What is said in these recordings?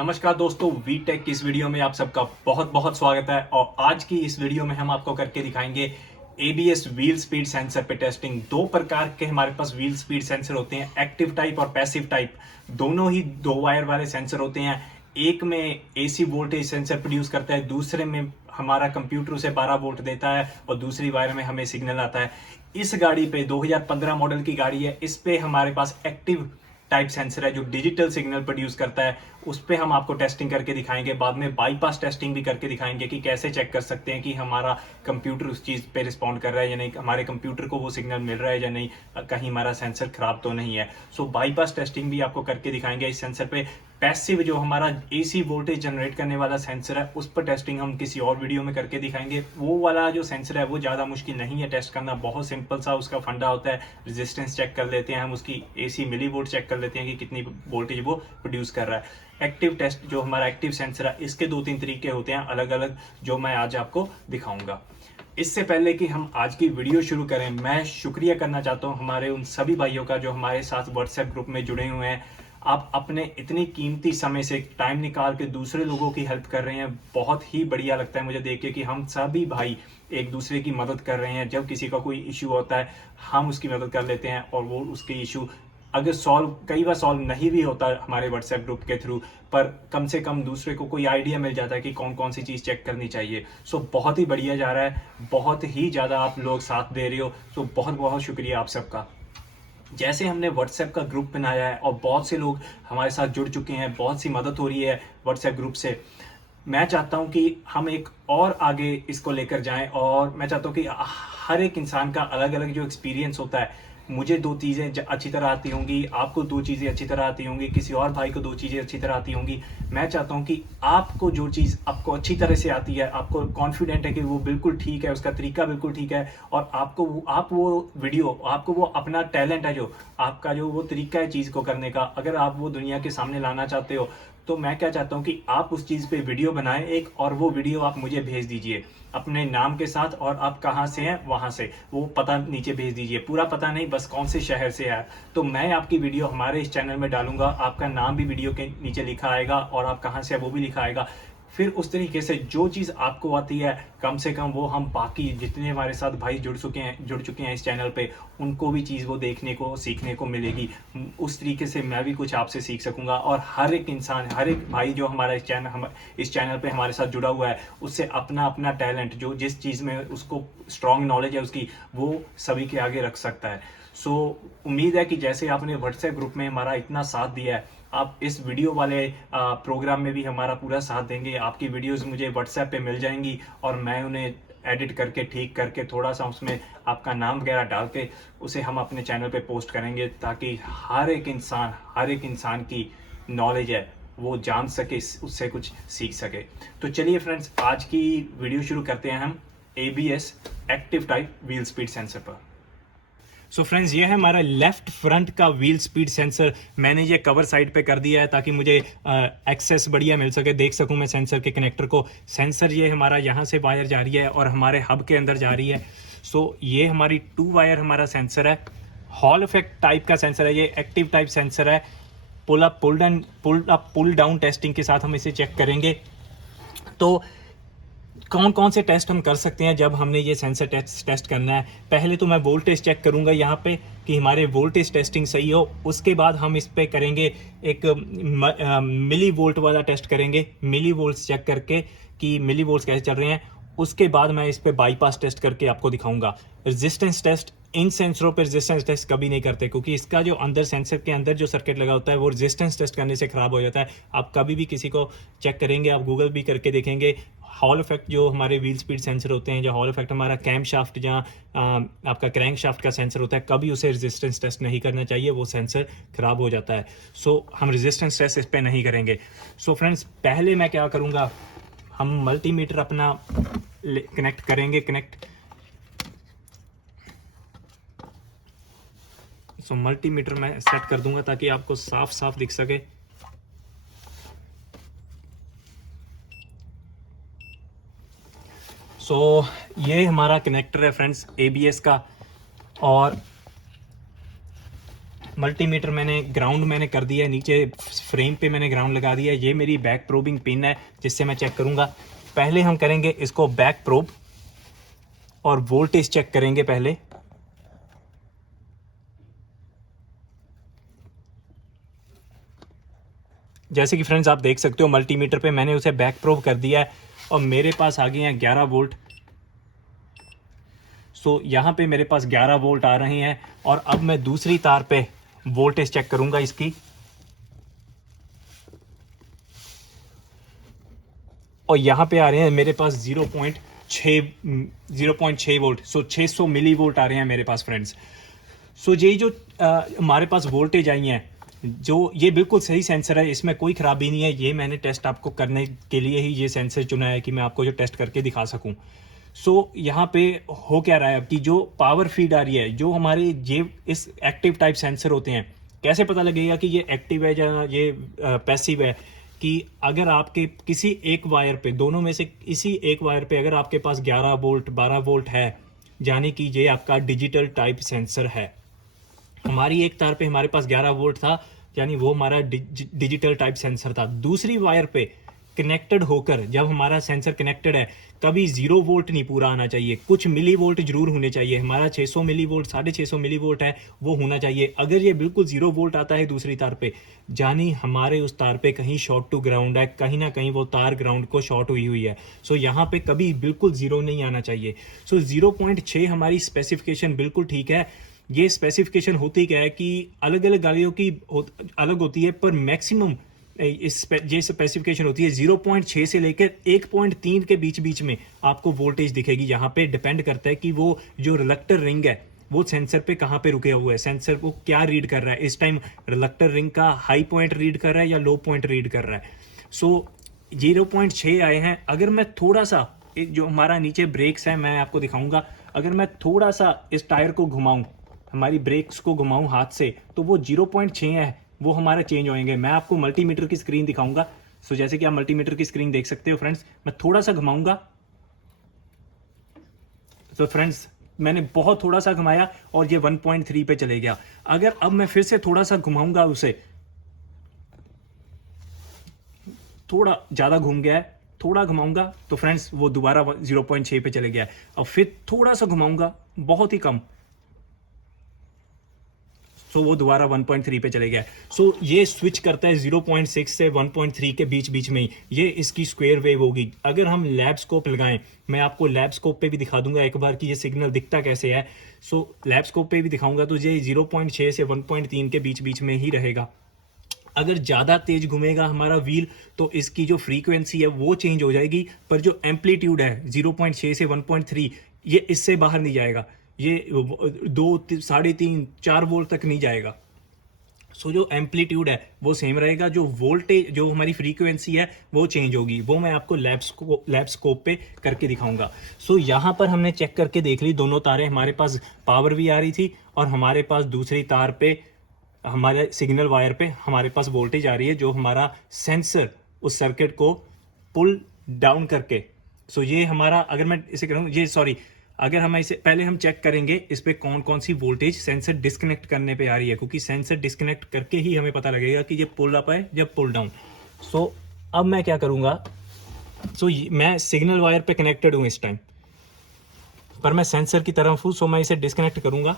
नमस्कार दोस्तों, we take की इस वीडियो में आप सबका बहुत बहुत स्वागत है। और आज की इस वीडियो में हम आपको करके दिखाएंगे ABS व्हील स्पीड सेंसर पे टेस्टिंग। दो प्रकार के हमारे पास व्हील स्पीड सेंसर होते हैं, एक्टिव टाइप और पैसिव टाइप। दोनों ही 2 वायर वाले सेंसर होते हैं। एक में AC वोल्टेज सेंसर प्रोड्यूस करता है, दूसरे में हमारा कंप्यूटर उसे 12 वोल्ट देता है और दूसरी वायर में हमें सिग्नल आता है। इस गाड़ी पे 2015 मॉडल की गाड़ी है, इस पे हमारे पास एक्टिव टाइप सेंसर है जो डिजिटल सिग्नल प्रोड्यूस करता है। उस पे हम आपको टेस्टिंग करके दिखाएंगे, बाद में बाईपास टेस्टिंग भी करके दिखाएंगे कि कैसे चेक कर सकते हैं कि हमारा कंप्यूटर उस चीज़ पे रिस्पॉन्ड कर रहा है या नहीं, हमारे कंप्यूटर को वो सिग्नल मिल रहा है या नहीं, कहीं हमारा सेंसर खराब तो नहीं है। सो बाईपास टेस्टिंग भी आपको करके दिखाएंगे इस सेंसर पे। पैसिव जो हमारा AC वोल्टेज जनरेट करने वाला सेंसर है उस पर टेस्टिंग हम किसी और वीडियो में करके दिखाएंगे। वो वाला जो सेंसर है वो ज़्यादा मुश्किल नहीं है टेस्ट करना, बहुत सिंपल सा उसका फंडा होता है। रेजिस्टेंस चेक कर लेते हैं हम, उसकी AC मिली वोल्ट चेक कर लेते हैं कि कितनी वोल्टेज वो प्रोड्यूस कर रहा है। एक्टिव टेस्ट जो हमारा एक्टिव सेंसर है, इसके 2-3 तरीके होते हैं अलग अलग, जो मैं आज आपको दिखाऊंगा। इससे पहले कि हम आज की वीडियो शुरू करें, मैं शुक्रिया करना चाहता हूं हमारे उन सभी भाइयों का जो हमारे साथ व्हाट्सएप ग्रुप में जुड़े हुए हैं। आप अपने इतनी कीमती समय से टाइम निकाल के दूसरे लोगों की हेल्प कर रहे हैं। बहुत ही बढ़िया लगता है मुझे देख के कि हम सभी भाई एक दूसरे की मदद कर रहे हैं। जब किसी का कोई इशू होता है हम उसकी मदद कर लेते हैं, और वो उसके इशू अगर कई बार सॉल्व नहीं भी होता हमारे व्हाट्सएप ग्रुप के थ्रू, पर कम से कम दूसरे को कोई आइडिया मिल जाता है कि कौन कौन सी चीज़ चेक करनी चाहिए। सो बहुत ही बढ़िया जा रहा है, बहुत ही ज़्यादा आप लोग साथ दे रहे हो। सो बहुत बहुत शुक्रिया आप सबका। जैसे हमने व्हाट्सएप का ग्रुप बनाया है और बहुत से लोग हमारे साथ जुड़ चुके हैं, बहुत सी मदद हो रही है व्हाट्सएप ग्रुप से। मैं चाहता हूं कि हम एक और आगे इसको लेकर जाएं, और मैं चाहता हूं कि हर एक इंसान का अलग अलग जो एक्सपीरियंस होता है, मुझे 2 चीज़ें अच्छी तरह आती होंगी, आपको 2 चीज़ें अच्छी तरह आती होंगी, किसी और भाई को 2 चीज़ें अच्छी तरह आती होंगी। मैं चाहता हूं कि आपको जो चीज़ आपको अच्छी तरह से आती है, आपको कॉन्फिडेंट है कि वो बिल्कुल ठीक है, उसका तरीका बिल्कुल ठीक है, और आप वो वीडियो, आपको वो अपना टैलेंट है, जो आपका जो वो तरीका है चीज़ को करने का, अगर आप वो दुनिया के सामने लाना चाहते हो, तो मैं क्या चाहता हूं कि आप उस चीज़ पे वीडियो बनाएं एक, और वो वीडियो आप मुझे भेज दीजिए अपने नाम के साथ, और आप कहाँ से हैं वहाँ से वो पता नीचे भेज दीजिए। पूरा पता नहीं, बस कौन से शहर से है। तो मैं आपकी वीडियो हमारे इस चैनल में डालूंगा, आपका नाम भी वीडियो के नीचे लिखा आएगा और आप कहाँ से है वो भी लिखा आएगा। फिर उस तरीके से जो चीज़ आपको आती है, कम से कम वो हम बाकी जितने हमारे साथ भाई जुड़ चुके हैं इस चैनल पे, उनको भी चीज़ वो देखने को सीखने को मिलेगी। उस तरीके से मैं भी कुछ आपसे सीख सकूंगा, और हर एक इंसान, हर एक भाई जो हमारा इस चैनल पे हमारे साथ जुड़ा हुआ है, उससे अपना अपना टैलेंट, जो जिस चीज़ में उसको स्ट्रॉन्ग नॉलेज है उसकी, वो सभी के आगे रख सकता है। सो उम्मीद है कि जैसे आपने व्हाट्सएप ग्रुप में हमारा इतना साथ दिया है, आप इस वीडियो वाले प्रोग्राम में भी हमारा पूरा साथ देंगे। आपकी वीडियोस मुझे व्हाट्सएप पे मिल जाएंगी, और मैं उन्हें एडिट करके, ठीक करके, थोड़ा सा उसमें आपका नाम वगैरह डाल के उसे हम अपने चैनल पे पोस्ट करेंगे, ताकि हर एक इंसान की नॉलेज है वो जान सके, उससे कुछ सीख सके। तो चलिए फ्रेंड्स, आज की वीडियो शुरू करते हैं हम ABS active type wheel speed sensor पर। सो फ्रेंड्स, ये है हमारा लेफ्ट फ्रंट का व्हील स्पीड सेंसर। मैंने ये कवर साइड पे कर दिया है ताकि मुझे एक्सेस बढ़िया मिल सके, देख सकूं मैं सेंसर के कनेक्टर को। सेंसर ये हमारा यहाँ से वायर जा रही है और हमारे हब के अंदर जा रही है। सो ये हमारी 2 वायर हमारा सेंसर है, हॉल इफेक्ट टाइप का सेंसर है, ये एक्टिव टाइप सेंसर है। पुल डाउन टेस्टिंग के साथ हम इसे चेक करेंगे। तो कौन कौन से टेस्ट हम कर सकते हैं जब हमने ये सेंसर टेस्ट करना है। पहले तो मैं वोल्टेज चेक करूंगा यहाँ पे कि हमारे वोल्टेज टेस्टिंग सही हो। उसके बाद हम इस पे करेंगे एक मिली वोल्ट वाला टेस्ट करेंगे, मिली वोल्ट्स चेक करके कि मिली वोल्ट्स कैसे चल रहे हैं। उसके बाद मैं इस पे बाईपास टेस्ट करके आपको दिखाऊंगा। रेजिस्टेंस टेस्ट, इन सेंसरों पर रेजिस्टेंस टेस्ट कभी नहीं करते, क्योंकि इसका जो अंदर सेंसर के अंदर जो सर्किट लगा होता है वो रेजिस्टेंस टेस्ट करने से खराब हो जाता है। आप कभी भी किसी को चेक करेंगे, आप गूगल भी करके देखेंगे, हॉल इफेक्ट जो हमारे व्हील स्पीड सेंसर होते हैं, जो हॉल इफेक्ट हमारा कैम शाफ्ट जहाँ आपका क्रैंक शाफ्ट का सेंसर होता है, कभी उसे रेजिस्टेंस टेस्ट नहीं करना चाहिए, वो सेंसर खराब हो जाता है। सो हम रेजिस्टेंस टेस्ट इस पर नहीं करेंगे। सो फ्रेंड्स, पहले मैं क्या करूँगा, हम मल्टीमीटर अपना कनेक्ट करेंगे। सो मल्टीमीटर मैं सेट कर दूंगा ताकि आपको साफ साफ दिख सके। सो ये हमारा कनेक्टर है फ्रेंड्स ABS का, और मल्टीमीटर मैंने ग्राउंड मैंने कर दिया है, नीचे फ्रेम पे मैंने ग्राउंड लगा दिया है। ये मेरी बैक प्रोबिंग पिन है जिससे मैं चेक करूँगा। पहले हम करेंगे इसको बैक प्रोब और वोल्टेज चेक करेंगे पहले। जैसे कि फ्रेंड्स आप देख सकते हो मल्टीमीटर पे मैंने उसे बैक प्रोब कर दिया है और मेरे पास आ गए हैं 11 वोल्ट। सो यहाँ पे मेरे पास 11 वोल्ट आ रहे हैं और अब मैं दूसरी तार पे वोल्टेज चेक करूंगा इसकी, और यहाँ पे आ रहे हैं मेरे पास 0.6 वोल्ट। सो 600 मिली वोल्ट आ रहे हैं मेरे पास फ्रेंड्स। सो ये जो हमारे पास वोल्टेज आई हैं, जो ये बिल्कुल सही सेंसर है, इसमें कोई ख़राबी नहीं है। ये मैंने टेस्ट आपको करने के लिए ही ये सेंसर चुना है कि मैं आपको जो टेस्ट करके दिखा सकूं। सो यहाँ पे हो क्या रहा है कि जो पावर फीड आ रही है, जो हमारे ये इस एक्टिव टाइप सेंसर होते हैं, कैसे पता लगेगा कि ये एक्टिव है या ये पैसिव है? कि अगर आपके किसी एक वायर पे, दोनों में से किसी एक वायर पे अगर आपके पास 11 वोल्ट 12 वोल्ट है, यानी कि ये आपका डिजिटल टाइप सेंसर है। हमारी एक तार पे हमारे पास 11 वोल्ट था, यानी वो हमारा डिजिटल टाइप सेंसर था। दूसरी वायर पे कनेक्टेड होकर जब हमारा सेंसर कनेक्टेड है, कभी 0 वोल्ट नहीं पूरा आना चाहिए, कुछ मिली वोल्ट जरूर होने चाहिए। हमारा 600 मिली वोल्ट 650 मिली वोल्ट है, वो होना चाहिए। अगर ये बिल्कुल 0 वोल्ट आता है दूसरी तार पे, जानी हमारे उस तार पे कहीं शॉर्ट टू ग्राउंड है, कहीं ना कहीं वो तार ग्राउंड को शॉर्ट हुई है। सो यहाँ पे कभी बिल्कुल 0 नहीं आना चाहिए। सो 0.6 हमारी स्पेसिफिकेशन बिल्कुल ठीक है। ये स्पेसिफिकेशन होती क्या है कि अलग अलग गाड़ियों की अलग होती है, पर मैक्सिमम ये स्पेसिफिकेशन होती है 0.6 से लेकर 1.3 के बीच में आपको वोल्टेज दिखेगी। यहाँ पे डिपेंड करता है कि वो जो रिलक्टर रिंग है वो सेंसर पे कहाँ पे रुके हुए है, सेंसर को क्या रीड कर रहा है। इस टाइम रिलक्टर रिंग का हाई पॉइंट रीड कर रहा है या लो पॉइंट रीड कर रहा है। सो 0.6 आए हैं। अगर मैं थोड़ा सा जो हमारा नीचे ब्रेक्स है मैं आपको दिखाऊंगा, अगर मैं थोड़ा सा इस टायर को घुमाऊं, हमारी ब्रेक्स को घुमाऊं हाथ से, तो वो 0.6 है, वो हमारे चेंज होंगे। मैं आपको मल्टीमीटर की स्क्रीन दिखाऊंगा। सो जैसे कि आप मल्टीमीटर की स्क्रीन देख सकते हो फ्रेंड्स, मैं थोड़ा सा घुमाऊंगा। तो फ्रेंड्स मैंने बहुत थोड़ा सा घुमाया और ये 1.3 पे चले गया। अगर अब मैं फिर से थोड़ा सा घुमाऊंगा, उसे थोड़ा ज़्यादा घूम गया है, थोड़ा घुमाऊंगा तो फ्रेंड्स वो दोबारा 0.6 पे चले गया है। और फिर थोड़ा सा घुमाऊंगा, बहुत ही कम, सो वो दोबारा 1.3 पे चले गया। सो ये स्विच करता है 0.6 से 1.3 के बीच में ही। ये इसकी स्क्वायर वेव होगी। अगर हम लैब स्कोप लगाएं, मैं आपको लैब स्कोप पे भी दिखा दूंगा एक बार कि ये सिग्नल दिखता कैसे है। सो लैब स्कोप पे भी दिखाऊंगा तो ये 0.6 से 1.3 के बीच में ही रहेगा। अगर ज़्यादा तेज घूमेगा हमारा व्हील तो इसकी जो फ्रीक्वेंसी है वो चेंज हो जाएगी, पर जो एम्पलीट्यूड है 0.6 से 1.3 ये इससे बाहर नहीं जाएगा। ये 2 साढ़े 3 4 वोल्ट तक नहीं जाएगा। सो जो एम्पलीट्यूड है वो सेम रहेगा, जो वोल्टेज जो हमारी फ्रीक्वेंसी है वो चेंज होगी। वो मैं आपको लैब स्कोप पे करके दिखाऊंगा। सो यहाँ पर हमने चेक करके देख ली, दोनों तारें हमारे पास पावर भी आ रही थी और हमारे पास दूसरी तार पे हमारे सिग्नल वायर पे हमारे पास वोल्टेज आ रही है, जो हमारा सेंसर उस सर्किट को पुल डाउन करके। सो ये हमारा, अगर मैं इसे करूँ ये सॉरी, अगर हम इसे पहले हम चेक करेंगे इस पे कौन कौन सी वोल्टेज सेंसर डिस्कनेक्ट करने पे आ रही है, क्योंकि सेंसर डिस्कनेक्ट करके ही हमें पता लगेगा कि ये पुल अप है या पुल डाउन। सो अब मैं क्या करूँगा, सो मैं सिग्नल वायर पे कनेक्टेड हूँ इस टाइम, पर मैं सेंसर की तरफ हूँ। सो मैं इसे डिस्कनेक्ट करूँगा।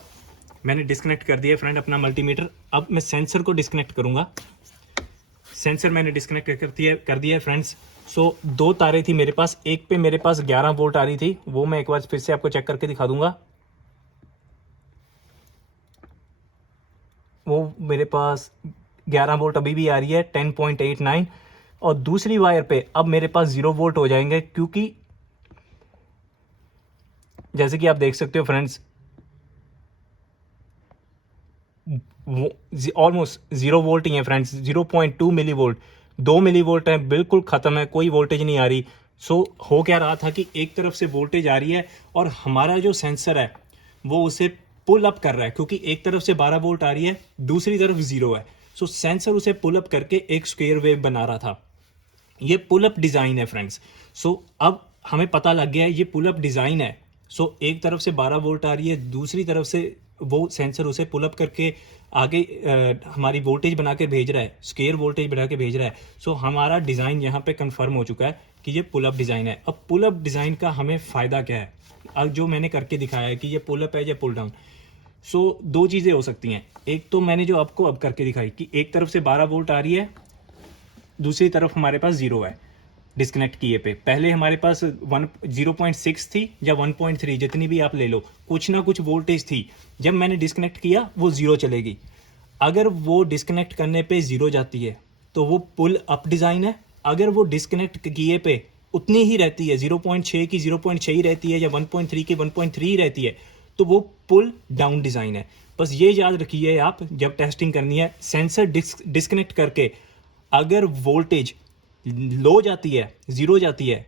मैंने डिस्कनेक्ट कर दिया फ्रेंड अपना मल्टीमीटर। अब मैं सेंसर को डिस्कनेक्ट करूँगा। सेंसर मैंने डिस्कनेक्ट कर दिया है फ्रेंड्स। सो 2 तारें थी मेरे पास, एक पे मेरे पास 11 वोल्ट आ रही थी, वो मैं एक बार फिर से आपको चेक करके दिखा दूंगा। वो मेरे पास 11 वोल्ट अभी भी आ रही है 10.89। और दूसरी वायर पे अब मेरे पास 0 वोल्ट हो जाएंगे, क्योंकि जैसे कि आप देख सकते हो फ्रेंड्स ऑलमोस्ट 0 वोल्ट ही है friends, 0.2 millivolt, 2 millivolt है, बिल्कुल ख़त्म है, कोई वोल्टेज नहीं आ रही। सो हो क्या रहा था कि एक तरफ से वोल्टेज आ रही है और हमारा जो सेंसर है वो उसे पुल अप कर रहा है, क्योंकि एक तरफ से 12 वोल्ट आ रही है, दूसरी तरफ 0 है। सो सेंसर उसे पुल अप करके एक स्क्वायर वेव बना रहा था। ये पुल अप डिज़ाइन है फ्रेंड्स। सो अब हमें पता लग गया है ये पुल अप डिज़ाइन है। सो एक तरफ से 12 वोल्ट आ रही है, दूसरी तरफ से वो सेंसर उसे पुल अप करके आगे हमारी वोल्टेज बना के भेज रहा है, स्केयर वोल्टेज बना के भेज रहा है। सो हमारा डिज़ाइन यहाँ पे कंफर्म हो चुका है कि ये पुल अप डिज़ाइन है। अब पुल अप डिज़ाइन का हमें फ़ायदा क्या है, अब जो मैंने करके दिखाया है कि ये पुल अप है या पुल डाउन। सो दो चीज़ें हो सकती हैं। एक तो मैंने जो आपको अब करके दिखाई कि एक तरफ से 12 वोल्ट आ रही है, दूसरी तरफ हमारे पास 0 है डिस्कनेक्ट किए पे। पहले हमारे पास 0.6 थी या 1.3, जितनी भी आप ले लो, कुछ ना कुछ वोल्टेज थी। जब मैंने डिस्कनेक्ट किया वो 0 चलेगी। अगर वो डिस्कनेक्ट करने पे 0 जाती है तो वो पुल अप डिज़ाइन है। अगर वो डिस्कनेक्ट किए पे उतनी ही रहती है, 0.6 की 0.6 ही रहती है या 1.3 की 1.3 ही रहती है, तो वो पुल डाउन डिज़ाइन है। बस ये याद रखिए आप जब टेस्टिंग करनी है, सेंसर डिस्कनेक्ट करके अगर वोल्टेज लो जाती है, 0 जाती है,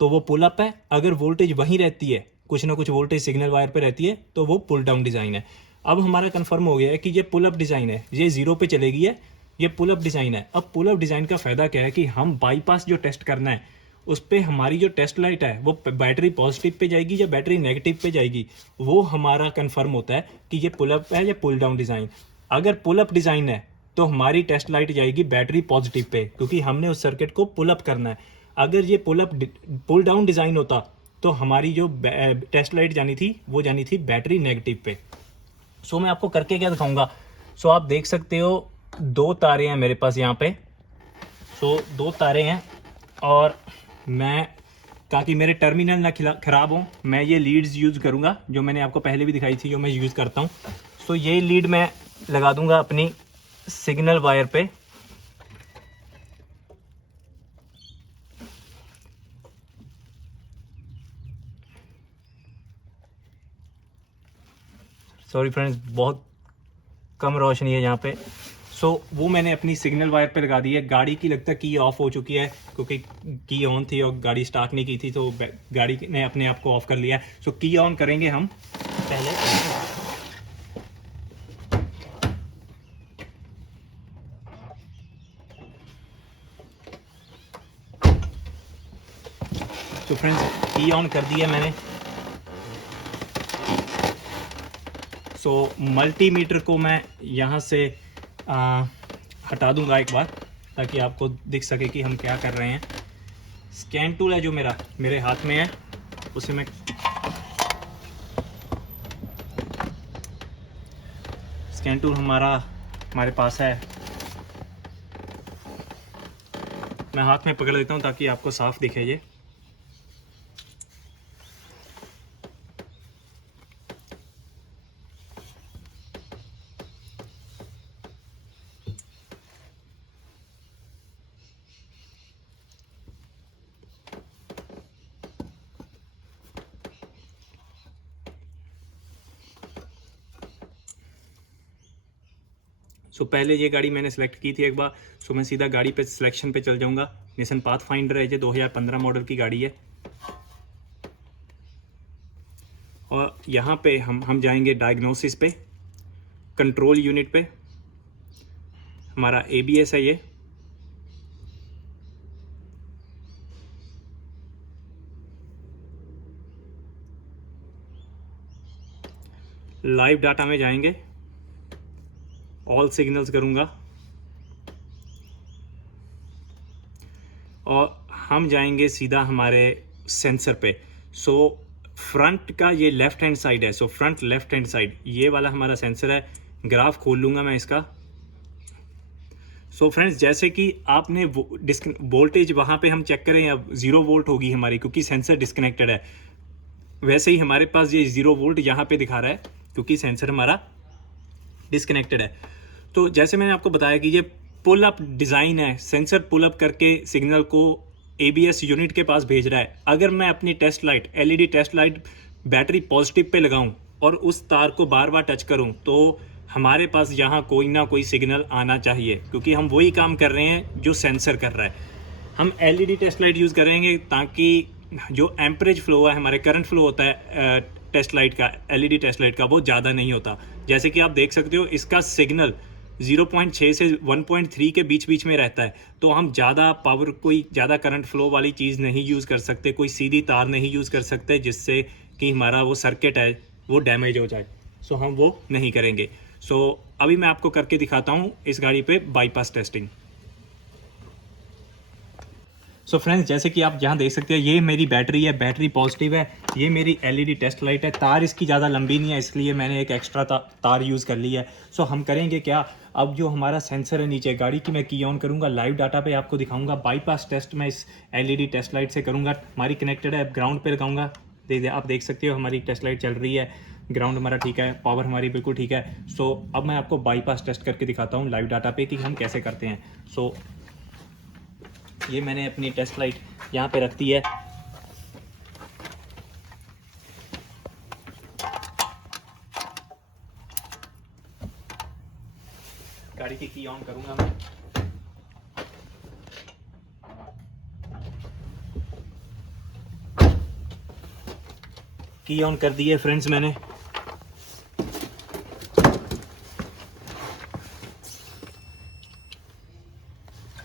तो वो पुल अप है। अगर वोल्टेज वहीं रहती है, कुछ ना कुछ वोल्टेज सिग्नल वायर पे रहती है, तो वो पुल डाउन डिज़ाइन है। अब हमारा कंफर्म हो गया है कि ये पुल अप डिज़ाइन है, ये 0 पे चलेगी है, ये पुल अप डिज़ाइन है। अब पुल अप डिज़ाइन का फ़ायदा क्या है कि हम बाईपास जो टेस्ट करना है उस पर हमारी जो टेस्ट लाइट है वो बैटरी पॉजिटिव पे जाएगी या बैटरी नेगेटिव पे जाएगी, वो हमारा कंफर्म होता है कि ये पुल अप है या पुल डाउन डिज़ाइन। अगर पुल अप डिज़ाइन है तो हमारी टेस्ट लाइट जाएगी बैटरी पॉजिटिव पे, क्योंकि हमने उस सर्किट को पुल अप करना है। अगर ये पुल डाउन डिज़ाइन होता तो हमारी जो टेस्ट लाइट जानी थी वो जानी थी बैटरी नेगेटिव पे। सो मैं आपको करके क्या दिखाऊंगा। सो आप देख सकते हो 2 तारे हैं मेरे पास यहाँ पे। सो 2 तारे हैं और मैं, ताकि मेरे टर्मिनल ना ख़राब हों, मैं ये लीड्स यूज़ करूँगा जो मैंने आपको पहले भी दिखाई थी, जो मैं यूज़ करता हूँ। सो ये लीड मैं लगा दूँगा अपनी सिग्नल वायर पे। सॉरी फ्रेंड्स, बहुत कम रोशनी है यहाँ पे। सो वो मैंने अपनी सिग्नल वायर पे लगा दी है। गाड़ी की लगता है की ऑफ हो चुकी है, क्योंकि की ऑन थी और गाड़ी स्टार्ट नहीं की थी, तो गाड़ी ने अपने आप को ऑफ कर लिया है। सो की ऑन करेंगे हम पहले। तो फ्रेंड्स की ऑन कर दिया मैंने। सो मल्टीमीटर को मैं यहाँ से हटा दूंगा एक बार, ताकि आपको दिख सके कि हम क्या कर रहे हैं। स्कैन टूल है जो मेरे हाथ में है, उसे मैं स्कैन टूल हमारे पास है। मैं हाथ में पकड़ लेता हूँ ताकि आपको साफ दिखे ये। सो पहले ये गाड़ी मैंने सेलेक्ट की थी एक बार। सो मैं सीधा गाड़ी पे सिलेक्शन पे चल जाऊंगा। निसान पाथफाइंडर है, ये 2015 मॉडल की गाड़ी है। और यहाँ पे हम जाएंगे डायग्नोसिस पे, कंट्रोल यूनिट पे। हमारा ABS है ये। लाइव डाटा में जाएंगे, ऑल सिग्नल्स करूँगा और हम जाएंगे सीधा हमारे सेंसर पे। सो फ्रंट का ये लेफ्ट हैंड साइड है, so front left hand side ये वाला हमारा सेंसर है। ग्राफ खोल लूँगा मैं इसका। सो फ्रेंड्स, जैसे कि आपने वोल्टेज वहाँ पे हम चेक करें, अब 0 वोल्ट होगी हमारी, क्योंकि सेंसर डिस्कनेक्टेड है। वैसे ही हमारे पास ये 0 वोल्ट यहाँ पे दिखा रहा है, क्योंकि सेंसर हमारा डिस्कनेक्टेड है। तो जैसे मैंने आपको बताया कि ये पुल अप डिज़ाइन है, सेंसर पुल अप करके सिग्नल को ABS यूनिट के पास भेज रहा है। अगर मैं अपनी test light, LED test light battery positive पे लगाऊं और उस तार को बार बार टच करूं, तो हमारे पास यहाँ कोई ना कोई सिग्नल आना चाहिए, क्योंकि हम वही काम कर रहे हैं जो सेंसर कर रहा है। हम LED टेस्ट लाइट यूज़ करेंगे ताकि जो एम्परेज फ्लो है, हमारे करंट फ्लो होता है टेस्ट लाइट का, LED टेस्ट लाइट का, वो ज़्यादा नहीं होता। जैसे कि आप देख सकते हो, इसका सिग्नल 0.6 से 1.3 के बीच बीच में रहता है। तो हम ज़्यादा पावर, कोई ज़्यादा करंट फ्लो वाली चीज़ नहीं यूज़ कर सकते, कोई सीधी तार नहीं यूज़ कर सकते जिससे कि हमारा वो सर्किट है वो डैमेज हो जाए। सो हम वो नहीं करेंगे। सो अभी मैं आपको करके दिखाता हूँ इस गाड़ी पे बाईपास टेस्टिंग। सो फ्रेंड्स, जैसे कि आप यहाँ देख सकते हैं, ये मेरी बैटरी है, बैटरी पॉजिटिव है। ये मेरी एलईडी टेस्ट लाइट है। तार इसकी ज़्यादा लंबी नहीं है, इसलिए मैंने एक एक्स्ट्रा तार यूज़ कर लिया है। सो हम करेंगे क्या, अब जो हमारा सेंसर है नीचे गाड़ी की, मैं की ऑन करूँगा, लाइव डाटा पे आपको दिखाऊंगा। बाईपास टेस्ट मैं इस एलईडी टेस्ट लाइट से करूँगा। हमारी कनेक्टेड है, ग्राउंड पे लगाऊंगा। आप देख सकते हो हमारी टेस्ट लाइट चल रही है, ग्राउंड हमारा ठीक है, पावर हमारी बिल्कुल ठीक है। सो अब मैं आपको बाईपास टेस्ट करके दिखाता हूँ लाइव डाटा पे कि हम कैसे करते हैं। सो ये मैंने अपनी टेस्ट लाइट यहाँ पे रख दी है। गाड़ी की ऑन करूंगा मैं। की ऑन कर दी है फ्रेंड्स मैंने।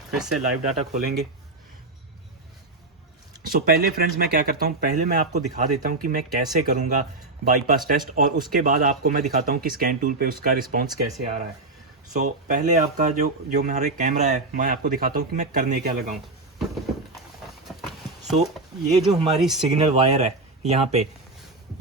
फिर से लाइव डाटा खोलेंगे। सो पहले फ्रेंड्स मैं क्या करता हूँ, पहले मैं आपको दिखा देता हूँ कि मैं कैसे करूँगा बाईपास टेस्ट, और उसके बाद आपको मैं दिखाता हूँ कि स्कैन टूल पे उसका रिस्पांस कैसे आ रहा है। सो पहले आपका जो हमारे कैमरा है, मैं आपको दिखाता हूँ कि मैं करने क्या लगाऊँ। सो ये जो हमारी सिग्नल वायर है यहाँ पे,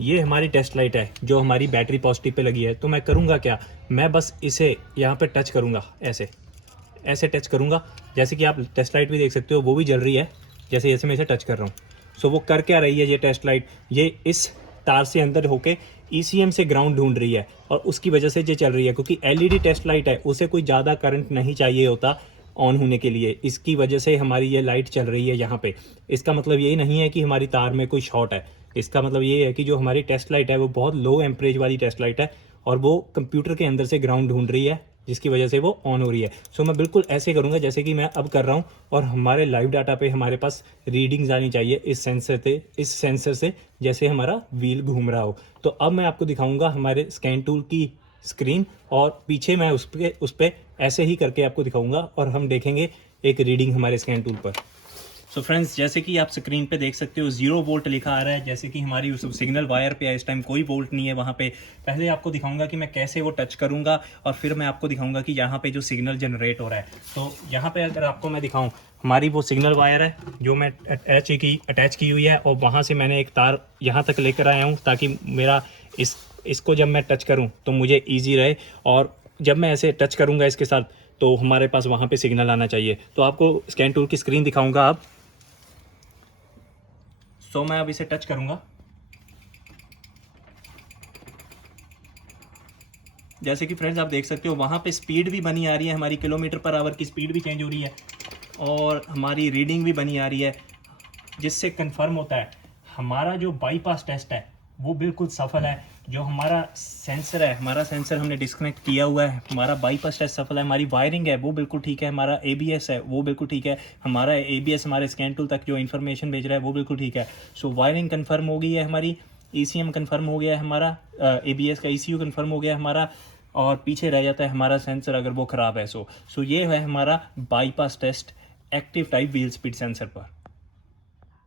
ये हमारी टेस्ट लाइट है जो हमारी बैटरी पॉजिटिव पे लगी है। तो मैं करूँगा क्या, मैं बस इसे यहाँ पे टच करूँगा, ऐसे टच करूँगा। जैसे कि आप टेस्ट लाइट भी देख सकते हो, वो भी जल रही है जैसे जैसे मैं इसे टच कर रहा हूँ। सो वो कर क्या रही है, ये टेस्ट लाइट ये इस तार से अंदर होके ECM से ग्राउंड ढूंढ रही है, और उसकी वजह से ये चल रही है। क्योंकि LED टेस्ट लाइट है, उसे कोई ज़्यादा करंट नहीं चाहिए होता ऑन होने के लिए, इसकी वजह से हमारी ये लाइट चल रही है यहाँ पे। इसका मतलब ये नहीं है कि हमारी तार में कोई शॉर्ट है, इसका मतलब ये है कि जो हमारी टेस्ट लाइट है वो बहुत लो एम्परेज वाली टेस्ट लाइट है, और वो कंप्यूटर के अंदर से ग्राउंड ढूंढ रही है, जिसकी वजह से वो ऑन हो रही है। सो मैं बिल्कुल ऐसे करूँगा जैसे कि मैं अब कर रहा हूँ, और हमारे लाइव डाटा पे हमारे पास रीडिंग्स आनी चाहिए इस सेंसर से जैसे हमारा व्हील घूम रहा हो। तो अब मैं आपको दिखाऊंगा हमारे स्कैन टूल की स्क्रीन, और पीछे मैं उस पर ऐसे ही करके आपको दिखाऊंगा, और हम देखेंगे एक रीडिंग हमारे स्कैन टूल पर। सो फ्रेंड्स, जैसे कि आप स्क्रीन पे देख सकते हो 0 वोल्ट लिखा आ रहा है, जैसे कि हमारी उस सिग्नल वायर पे इस टाइम कोई वोल्ट नहीं है वहाँ पे। पहले आपको दिखाऊंगा कि मैं कैसे वो टच करूँगा, और फिर मैं आपको दिखाऊंगा कि यहाँ पे जो सिग्नल जनरेट हो रहा है। तो यहाँ पे अगर आपको मैं दिखाऊँ, हमारी वो सिग्नल वायर है जो मैं अटैच की हुई है, और वहाँ से मैंने एक तार यहाँ तक लेकर आया हूँ, ताकि मेरा इसको जब मैं टच करूँ तो मुझे ईजी रहे, और जब मैं ऐसे टच करूँगा इसके साथ तो हमारे पास वहाँ पे सिग्नल आना चाहिए। तो आपको स्कैन टूल की स्क्रीन दिखाऊंगा अब। सो मैं अब इसे टच करूंगा। जैसे कि फ्रेंड्स आप देख सकते हो वहाँ पे स्पीड भी बनी आ रही है, हमारी किलोमीटर पर आवर की स्पीड भी चेंज हो रही है, और हमारी रीडिंग भी बनी आ रही है, जिससे कंफर्म होता है हमारा जो बाईपास टेस्ट है वो बिल्कुल सफल है। जो हमारा सेंसर है, हमारा सेंसर हमने डिस्कनेक्ट किया हुआ है, हमारा बाईपास टेस्ट सफल है। हमारी वायरिंग है वो बिल्कुल ठीक है, हमारा ABS है वो बिल्कुल ठीक है, हमारा ABS हमारे स्कैन टूल तक जो इन्फॉर्मेशन भेज रहा है वो बिल्कुल ठीक है। सो वायरिंग कन्फर्म हो गई है हमारी, ECM कन्फर्म हो गया है हमारा, ABS का ECU कन्फर्म हो गया है हमारा, और पीछे रह जाता है हमारा सेंसर अगर वो ख़राब है। सो ये है हमारा bypass test active type wheel speed sensor पर।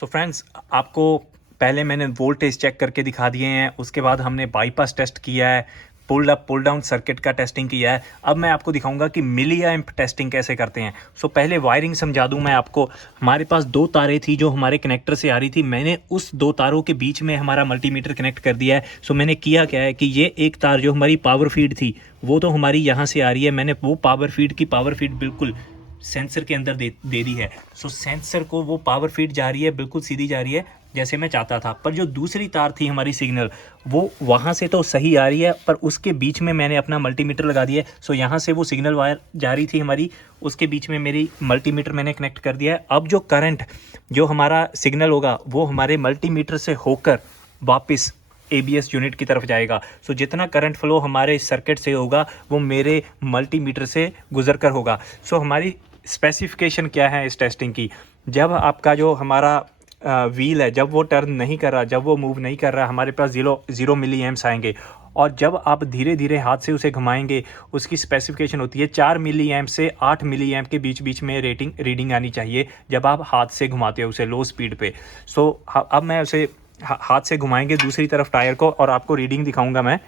तो फ्रेंड्स, आपको पहले मैंने वोल्टेज चेक करके दिखा दिए हैं, उसके बाद हमने बाईपास टेस्ट किया है, pull up pull down circuit का टेस्टिंग किया है। अब मैं आपको दिखाऊंगा कि मिली एम्प टेस्टिंग कैसे करते हैं। सो पहले वायरिंग समझा दूं मैं आपको। हमारे पास 2 तारें थी जो हमारे कनेक्टर से आ रही थी, मैंने उस 2 तारों के बीच में हमारा मल्टीमीटर कनेक्ट कर दिया है। सो मैंने किया क्या है कि ये एक तार जो हमारी पावर फीड थी वो तो हमारी यहाँ से आ रही है, मैंने वो पावर फीड बिल्कुल सेंसर के अंदर दे दी है। सो सेंसर को वो पावर फीड जा रही है, बिल्कुल सीधी जा रही है जैसे मैं चाहता था। पर जो दूसरी तार थी हमारी सिग्नल, वो वहाँ से तो सही आ रही है, पर उसके बीच में मैंने अपना मल्टीमीटर लगा दिया है। सो यहाँ से वो सिग्नल वायर जा रही थी हमारी, उसके बीच में मेरी मल्टीमीटर मैंने कनेक्ट कर दिया है। अब जो करंट जो हमारा सिग्नल होगा वो हमारे मल्टीमीटर से होकर वापस ABS यूनिट की तरफ जाएगा। सो जितना करंट फ्लो हमारे सर्किट से होगा वो मेरे मल्टीमीटर से गुजर कर होगा। सो हमारी स्पेसिफिकेशन क्या है इस टेस्टिंग की, जब आपका जो हमारा व्हील है जब वो टर्न नहीं कर रहा, जब वो मूव नहीं कर रहा, हमारे पास 0 मिली एम्प्स आएंगे, और जब आप धीरे धीरे हाथ से उसे घुमाएंगे उसकी स्पेसिफिकेशन होती है 4 मिली एम्प से 8 मिली एम्प के बीच में रीडिंग आनी चाहिए जब आप हाथ से घुमाते हो उसे लो स्पीड पे। सो अब मैं उसे हाथ से घुमाएंगे दूसरी तरफ टायर को, और आपको रीडिंग दिखाऊंगा मैं।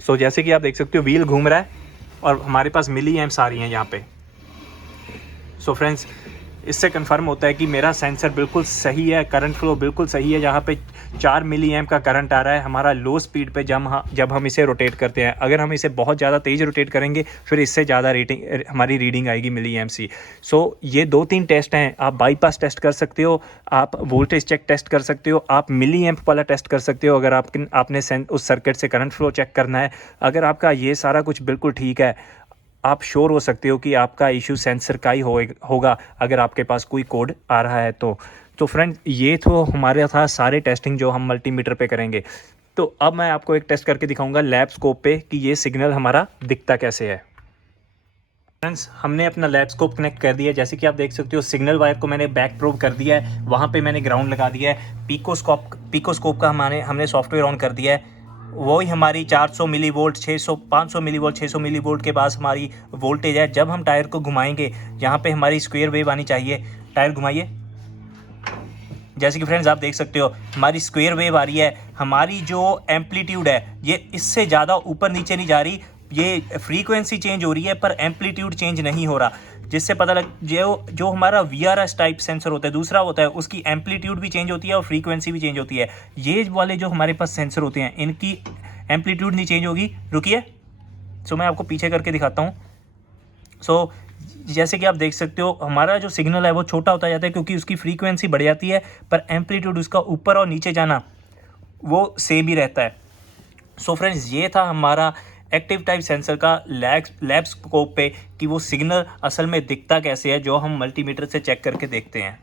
सो जैसे कि आप देख सकते हो व्हील घूम रहा है और हमारे पास मिली एम्प्स आ रही हैं यहाँ पे। सो फ्रेंड्स, इससे कंफर्म होता है कि मेरा सेंसर बिल्कुल सही है, करंट फ्लो बिल्कुल सही है। यहाँ पे 4 मिली एम्प का करंट आ रहा है हमारा लो स्पीड पे जब हम इसे रोटेट करते हैं। अगर हम इसे बहुत ज़्यादा तेज़ रोटेट करेंगे फिर इससे ज़्यादा हमारी रीडिंग आएगी मिली एम्प सी। सो ये 2-3 टेस्ट हैं। आप बाईपास टेस्ट कर सकते हो, आप वोल्टेज चेक टेस्ट कर सकते हो, आप मिली एम्प वाला टेस्ट कर सकते हो अगर आपने उस सर्किट से करंट फ्लो चेक करना है। अगर आपका ये सारा कुछ बिल्कुल ठीक है, आप श्योर हो सकते हो कि आपका इशू सेंसर का ही होगा अगर आपके पास कोई कोड आ रहा है तो फ्रेंड, ये तो हमारे था सारे टेस्टिंग जो हम मल्टीमीटर पे करेंगे। तो अब मैं आपको एक टेस्ट करके दिखाऊंगा लैब स्कोप पे कि ये सिग्नल हमारा दिखता कैसे है। फ्रेंड्स, हमने अपना लैब स्कोप कनेक्ट कर दिया है। जैसे कि आप देख सकते हो सिग्नल वायर को मैंने बैक प्रोब कर दिया है, वहाँ पे मैंने ग्राउंड लगा दिया है। पिकोस्कोप का हमने सॉफ्टवेयर ऑन कर दिया है। वही हमारी 400 millivolt 500 millivolt 600 millivolt के पास हमारी वोल्टेज है। जब हम टायर को घुमाएंगे यहाँ पे हमारी स्क्वायर वेव आनी चाहिए। टायर घुमाइए, जैसे कि फ्रेंड्स आप देख सकते हो हमारी स्क्वायर वेव आ रही है। हमारी जो एम्पलीट्यूड है ये इससे ज़्यादा ऊपर नीचे नहीं जा रही, ये फ्रीक्वेंसी चेंज हो रही है पर एम्पलीट्यूड चेंज नहीं हो रहा, जिससे पता लग जो हमारा VRS टाइप सेंसर होता है दूसरा होता है, उसकी एम्पलीट्यूड भी चेंज होती है और फ्रीक्वेंसी भी चेंज होती है। ये वाले जो हमारे पास सेंसर होते हैं इनकी एम्पलीट्यूड नहीं चेंज होगी। रुकिए, सो मैं आपको पीछे करके दिखाता हूँ। सो जैसे कि आप देख सकते हो हमारा जो सिग्नल है वो छोटा होता जाता है क्योंकि उसकी फ्रीक्वेंसी बढ़ जाती है, पर एम्पलीट्यूड उसका ऊपर और नीचे जाना वो सेम ही रहता है। सो फ्रेंड्स, ये था हमारा एक्टिव टाइप सेंसर का लैब स्कोप पे कि वो सिग्नल असल में दिखता कैसे है जो हम मल्टीमीटर से चेक करके देखते हैं।